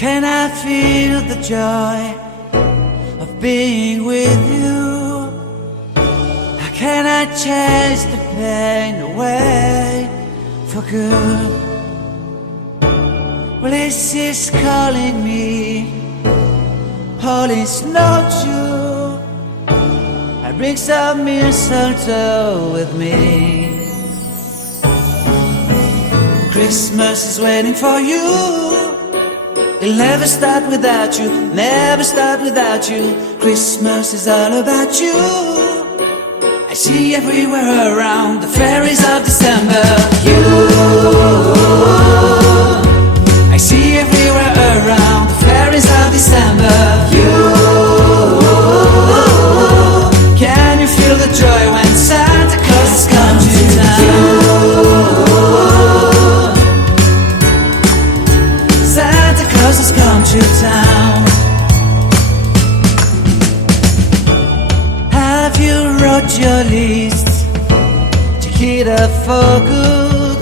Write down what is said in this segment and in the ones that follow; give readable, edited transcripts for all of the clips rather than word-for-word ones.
can I feel the joy of being with you? How can I chase the pain away for good? Well, this is calling me, all is not true. I bring some mistletoe with me. Christmas is waiting for you. It'll never start without you, never start without you. Christmas is all about you. I see everywhere around the fairies of December. You, I see everywhere around the fairies of December. You, can you feel the joy when Santa Claus has come to town? Santa Claus has come to town. Have you wrote your list to hit up for good?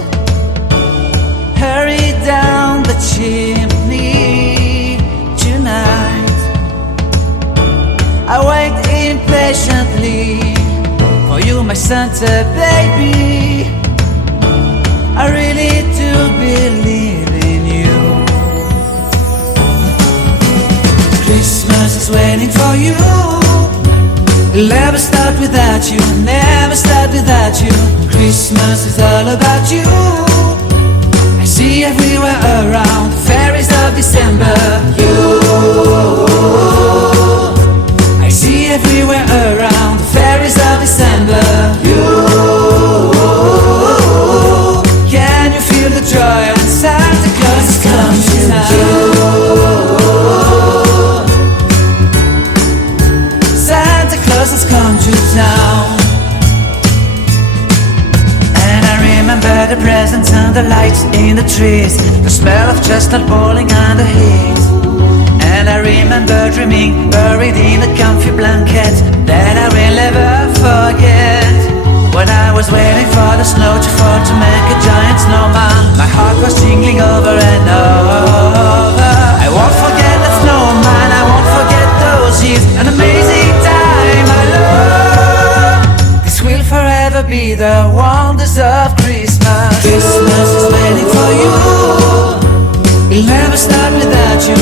Hurry down the chimney tonight. I wait impatiently for you, my Santa baby. I really do believe in you. Christmas is waiting for you. It'll never start without you, never start without you. Christmas is all about you. I see everywhere around the fairies of December. You, I see everywhere around the fairies of December. You, can you feel the joy when Santa Claus has come to town? Santa Claus has come to town. And I remember the presents and the lights in the trees, the smell of chestnut boiling and the heat. And I remember dreaming, buried in a comfy blanket that I will never forget. When I was waiting for the snow to fall to make a giant snowman, my heart was jingling over and over. I won't forget that snowman, I won't forget those years, an amazing time I love. This will forever be the wonders of Christmas. Christmas is waiting for you. It'll never start without you.